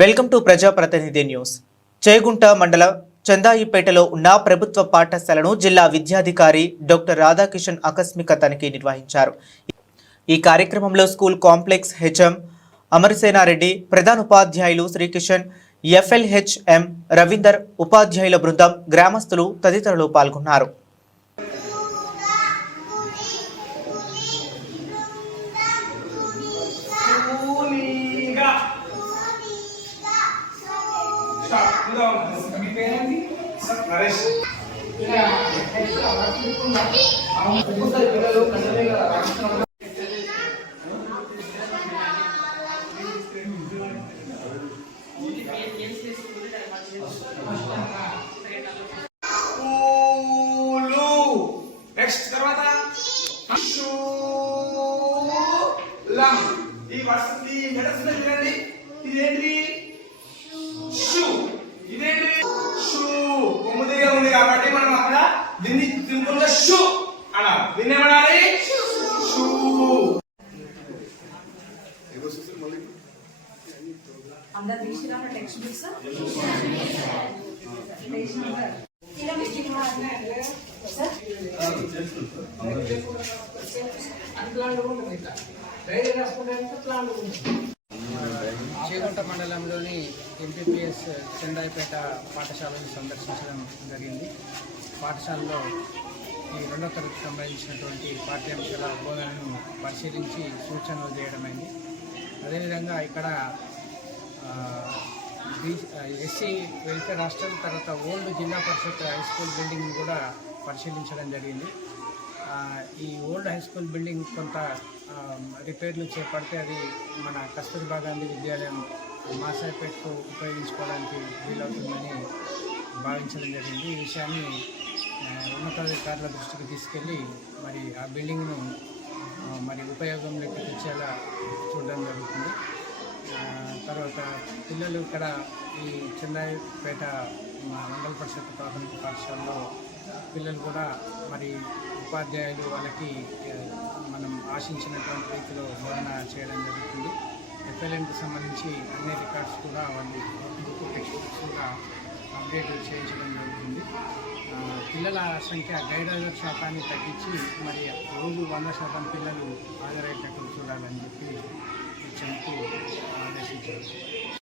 Welcome to ప్రజాప్రతినిధి news. Chegunta మండల చందాయిపేటలో ఉన్న ప్రభుత్వ పాఠశాలను జిల్లా విద్యాధికారి డాక్టర్ రాధాకిషన్ ఆకస్మిక తనిఖీ నిర్వహించారు. ఈ కార్యక్రమంలో స్కూల్ కాంప్లెక్స్ హెచ్ఎం అమరసేనారెడ్డి, ప్రధాన ఉపాధ్యాయులు శ్రీకిషన్, ఎఫ్ఎల్హెచ్ఎం రవీందర్, ఉపాధ్యాయుల బృందం, గ్రామస్తులు తదితరులు పాల్గొన్నారు. నెక్స్ట్ తర్వాత ఈ వర్షి లెటర్స్ చూడండి. ఇదేంటి? షూ. ఇదేంటి? షూ. కొమ్ముదిగా ఉంది కాబట్టి మనం అక్కడ దీన్ని సింపుల్ గా షూ అనాలి. దీన్ని ఏమనాలి? షూ. అందరూ తీసిరా టెక్స్ట్ బుక్స్ చేగుంట మండలంలోని ఎంపీపీఎస్ చందాయిపేట పాఠశాలను సందర్శించడం జరిగింది. పాఠశాలలో ఈ 2వ తరగతికి సంబంధించినటువంటి పాఠ్యాంశాల బోధనను పరిశీలించి సూచనలు చేయడమైంది. అదేవిధంగా ఇక్కడ ఎస్సీ వెల్ఫేర్ హాస్టల్, తర్వాత ఓల్డ్ జిల్లా పరిషత్ హై స్కూల్ బిల్డింగ్ కూడా పరిశీలించడం జరిగింది. ఈ ఓల్డ్ హై స్కూల్ బిల్డింగ్ కొంత రిపేర్లు చేపడితే అది మన కస్తూర్బా గాంధీ విద్యాలయం మాసాయిపేటకు ఉపయోగించుకోవడానికి వీలవుతుందని భావించడం జరిగింది. ఈ విషయాన్ని ఉన్నతాధికారుల దృష్టికి తీసుకెళ్ళి మరి ఆ బిల్డింగ్ను మరి ఉపయోగంలోకి తెచ్చేలా చూడడం జరుగుతుంది. తర్వాత పిల్లలు ఇక్కడ ఈ చందాయిపేట మండల పరిషత్ ప్రాథమిక పాఠశాలలో పిల్లలు కూడా మరి ఉపాధ్యాయులు వాళ్ళకి మనం ఆశించినటువంటి రీతిలో బోధన చేయడం జరుగుతుంది. ఎఫ్ఎల్ఎన్కి సంబంధించి అన్ని రికార్డ్స్ కూడా వాళ్ళు టెక్స్ట్ బుక్స్ కూడా అప్డేట్ చేయించడం జరుగుతుంది. పిల్లల సంఖ్య గైర్హాజరు శాతాన్ని తగ్గించి మరి రోజు 100% పిల్లలు హాజరయ్యేటట్టు చూడాలని చెప్పి హెచ్ఎంకు ఆదేశించారు.